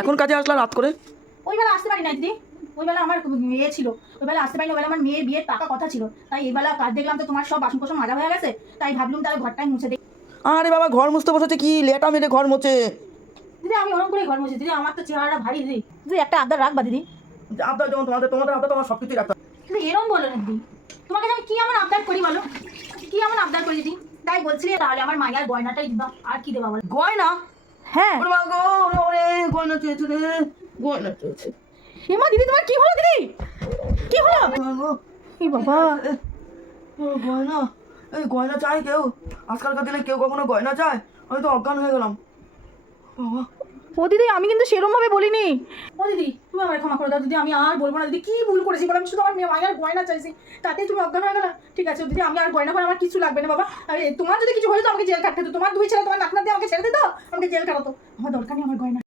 এখন কাজে আসলাম রাত করে? ওই বেলা আসতে পারি না দিদি, ওই বেলা আমার মেয়ে ছিল, ওই বেলা আসতে পারি না, ওই বেলা আমার মেয়ের বিয়ের টাকা কথা ছিল, তাই এই বেলা কাজ দেখলাম তো তোমার সব বাসন কোসন মাজা হয়ে গেছে, তাই ভাবলুম তাহলে ঘরটাই মুছে দিই। আরে বাবা, ঘর মুছতে বসেছে কি লেটা মেরে ঘর মোছে? দিদি আমি ওরকম করে ঘর মুছি দিদি, আমার তো চেহারা ভারী দিদি, দিদি একটা আবদার রাখবা দিদি। আপনার যেমন তোমাদের আপনার তোমার সব কিছুই রাখতে হবে। দিদি এরকম বলো না দিদি, তোমাকে আমি কি এমন আবদার করি বলো, কি এমন আবদার করি দিদি? তাই বলছি তাহলে আমার মায়ের গয়নাটাই দিবা, আর কি দেবা বলো? গয়না? হ্যাঁ। ওরে বাবা গো, ওরে গয়না চেয়েছে রে, গয়না চেয়েছে। হেমা দিদি তোমার কি হলো দিদি, কি হলো? এই বাবা, গয়না, এই গয়না চাই কেউ? আজকালকার দিনে কেউ কখনো গয়না চায়? আমি তো অজ্ঞান হয়ে গেলাম বাবা। ও দিদি আমি কিন্তু সেরকম ভাবে বলিনি। ও দিদি তুমি আমার ক্ষমা করে দাও দিদি, আমি আর বলবো না দিদি, কি ভুল করেছি বলো, আমি শুধু আমার মায়ের গয়না চাইছি, তাতে তুমি অজ্ঞান হয়ে গেলা। ঠিক আছে দিদি, আমি আর গয়না করে আমার কিছু লাগবে না বাবা, আর তোমার যদি কিছু হয়ে তো আমাকে জেল কাটতে হতো, তোমার দুই ছেলে তোমার নাক না দিয়ে আমাকে ছেড়ে দিত, আমাকে জেল কাটাতো, আমার দরকার নেই আমার গয়না।